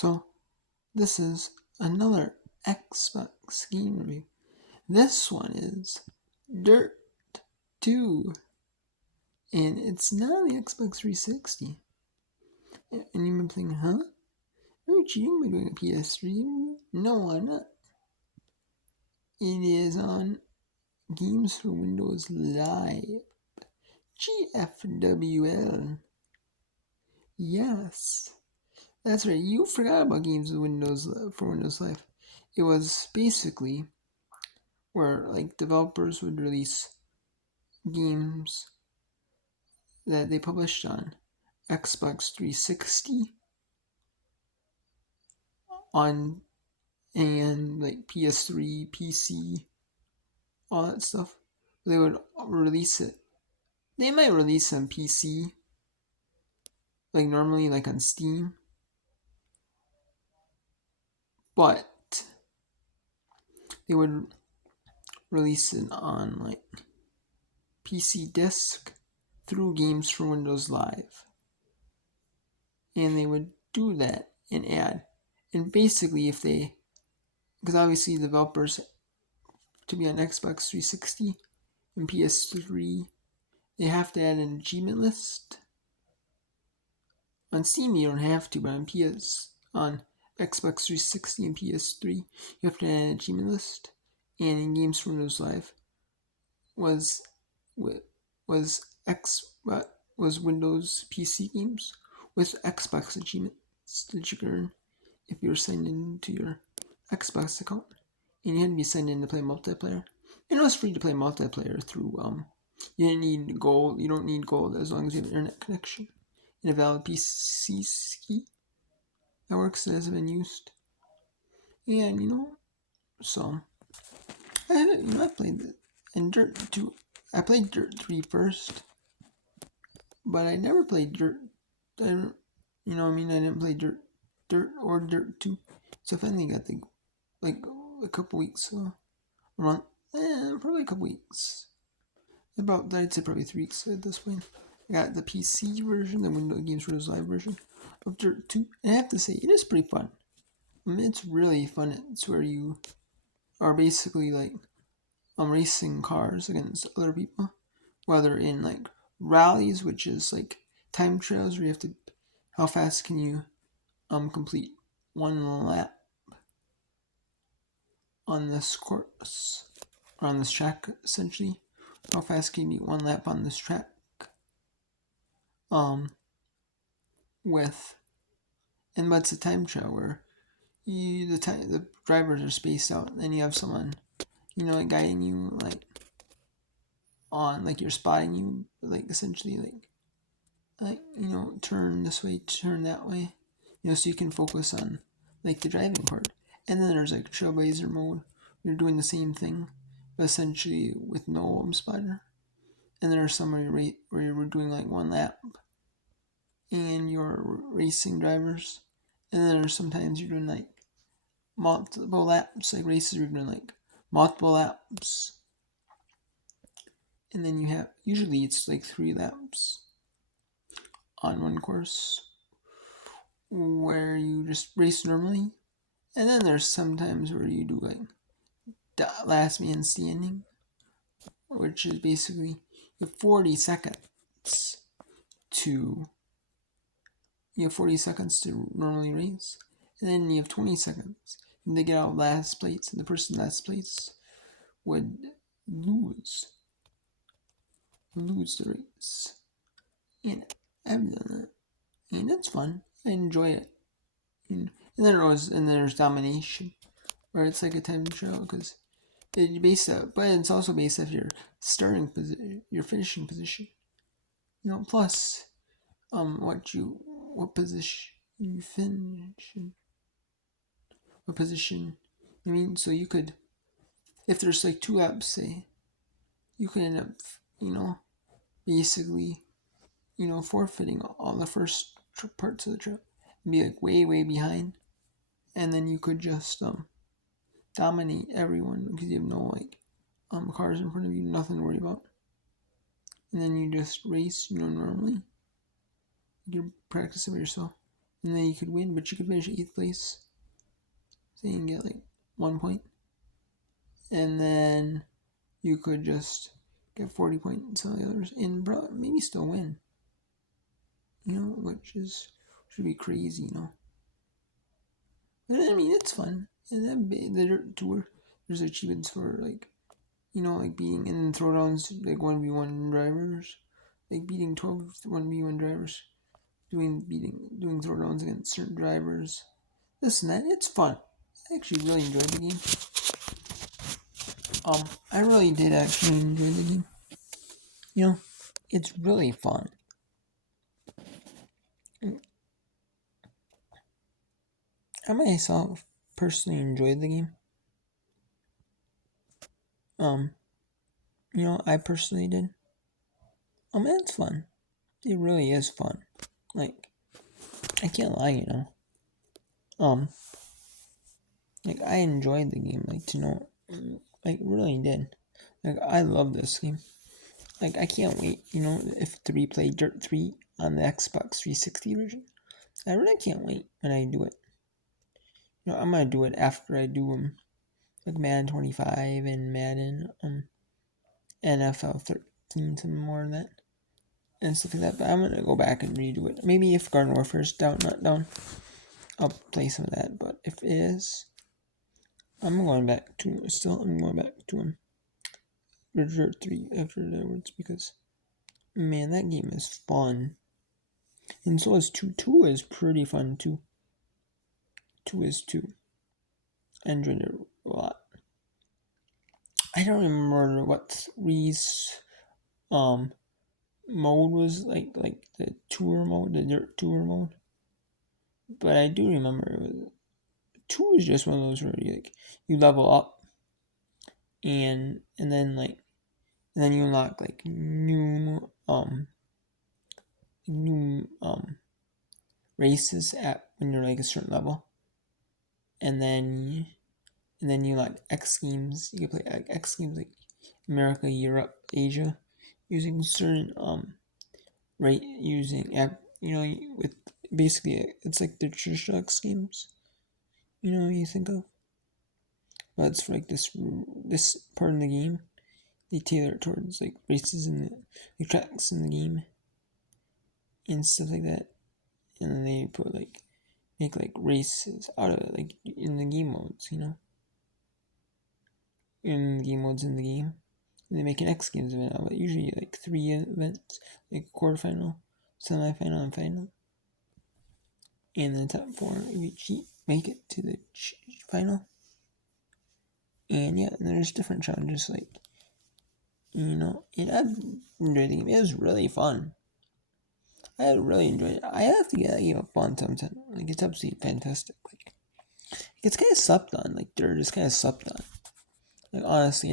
So this is another Xbox game review. This one is DiRT 2, and it's not on the Xbox 360. And you've been thinking, huh? Aren't you doing a PS3 review? No, I'm not. It is on Games for Windows Live. GFWL. Yes. That's right, you forgot about Games for Windows Live. It was basically where like developers would release games that they published on Xbox 360 on and like PS3, PC, all that stuff. They would release it. They might release on PC, like normally, like on Steam, but they would release it on like PC disc through Games for Windows Live. And they would do that and add. And basically, if they, because obviously developers to be on Xbox 360 and PS3, they have to add an achievement list. On Steam, you don't have to, but on Xbox 360 and PS3, you have to add an achievement list. And in Games for Windows Live was Windows PC games with Xbox achievements that you could earn if you were signed into your Xbox account, and you had to be signed in to play multiplayer. And it was free to play multiplayer through you didn't need gold. You don't need gold as long as you have an internet connection and a valid PC key that works that hasn't been used. And so I played it. And DiRT 2. I played DiRT 3 first, but I never played DiRT. I didn't play DiRT or DiRT 2. So I finally got a couple weeks, around, probably a couple weeks. I'd say probably 3 weeks at this point. I got the PC version, the Windows Games Windows Live version of DiRT 2, and I have to say, it is pretty fun. I mean, it's really fun. It's where you are basically like racing cars against other people, whether in like rallies, which is like time trials where you have to, how fast can you complete one lap on this course, or on this track, essentially. How fast can you do one lap on this track? But it's a time trial where the drivers are spaced out, and you have someone, like guiding you, like on, like you're spotting you, like essentially, turn this way, turn that way, so you can focus on like the driving part. And then there's like trailblazer mode. You're doing the same thing, but essentially with no spotter. And there's some where you're doing like one lap, and you're racing drivers. And then there's sometimes you're doing like multiple laps, like races you're doing like multiple laps. And then you have, usually it's like 3 laps on one course where you just race normally. And then there's sometimes where you do like last man standing, which is basically you have 40 seconds to normally race, and then you have 20 seconds and they get out last place, and the person last place would lose the race. And I've done that, and it's fun. I enjoy it. And then there's domination, where it's like a time trial, because but it's also based off your starting position, your finishing position. Plus, what position you finish in. What position? So you could, if there's like 2 laps, say, you could end up, basically, forfeiting all the first parts of the trip and be like way, way behind. And then you could just dominate everyone because you have no cars in front of you, nothing to worry about. And then you just race, normally. You're practicing with yourself. and then you could win, but you could finish 8th place, so you can get like 1 point, and then you could just get 40 points on the others and maybe still win, which should be crazy, But I mean, it's fun. And then the dirt tour, there's achievements for like beating in throwdowns, like 1v1 drivers, like beating 12 1v1 drivers, doing throwdowns against certain drivers. This and that, it's fun. I actually really enjoyed the game. I really did actually enjoy the game. It's really fun. I myself personally enjoyed the game. I personally did. It's fun. It really is fun. Like, I can't lie, Like, I enjoyed the game, really did. Like, I love this game. Like, I can't wait, to replay Dirt 3 on the Xbox 360 version. I really can't wait when I do it. I'm gonna do it after I do like Madden 25 and Madden NFL 13, some more of that and stuff like that. But I'm gonna go back and redo it. Maybe if Garden Warfare is not down, I'll play some of that. But if it is, I'm going back to Dirt 3 afterwards, because man, that game is fun. And so is 2. 2 is pretty fun too. 2 is 2. I enjoyed it a lot. I don't remember what 3's mode was like the tour mode, the dirt tour mode. But I do remember 2 is just one of those where you level up and then you unlock like new races at when you're like a certain level, and then you like X Games. You can play like X Games like America, Europe, Asia, using certain using app, with basically it's like the traditional X Games, you think of, but it's like this part of the game. They tailor it towards like races and the tracks in the game and stuff like that, and then they put make races out of it, like in the game modes, in the game modes in the game. And they make an X Games event out of it, usually like 3 events, like quarterfinal, semifinal, and final. And the top 4, if you cheat, make it to the final. And yeah, and there's different challenges, and I enjoyed the game. It was really fun. I really enjoyed it. I have to get that game a fun sometime. Like, it's absolutely fantastic. Like, it's kind of slept on. Like, Dirt is kind of slept on. Like, honestly,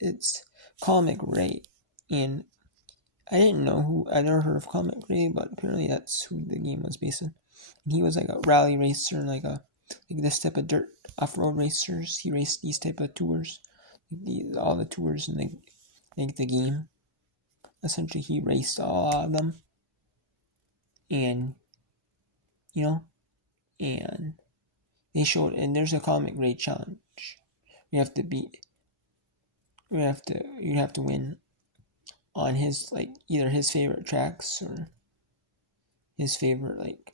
it's Colin McRae, and I didn't know who. I never heard of Colin McRae, but apparently that's who the game was based on. And he was like a rally racer, and like this type of dirt off-road racers. He raced these type of tours, all the tours in the game. Essentially, he raced all of them, and and they showed. And there's a Colin McRae challenge. You have to win on his either his favorite tracks or his favorite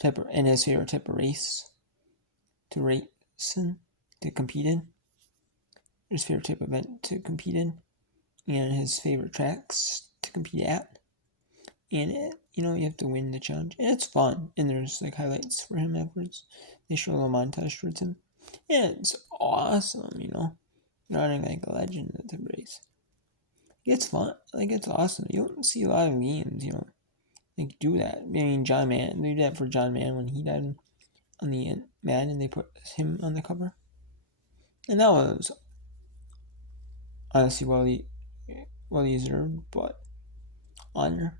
his favorite type of race to race in, to compete in, his favorite type of event to compete in, and his favorite tracks to compete at. And you have to win the challenge, and it's fun. And there's highlights for him afterwards. They show a little montage towards him, and it's awesome. Running like a legend at the race. It's fun. It's awesome. You don't see a lot of games, do that. I mean, John Madden, they did that for John Madden when he died on the Madden, and they put him on the cover. And that was honestly well deserved, but honor.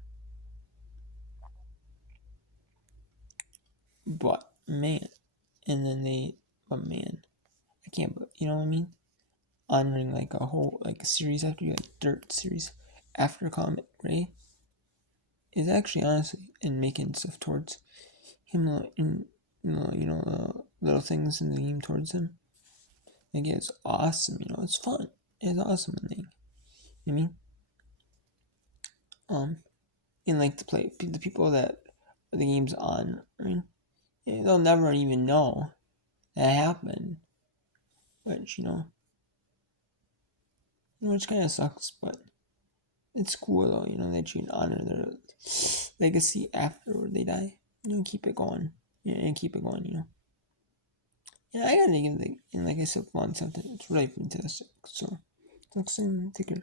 But man, and then I can't. You know what I mean? Honoring a whole a series after you Dirt series after Comet Ray is actually honestly and making stuff towards him in little things in the game towards him. Like it's awesome, it's fun. It's awesome thing. You know what I mean? And like the people that the game's on, they'll never even know that happened. Which which kind of sucks, but it's cool though, that you can honor their legacy after they die. Keep it going. And keep it going. Yeah, I gotta give like I said, fun something. It's really fantastic. So, talk soon. Take care.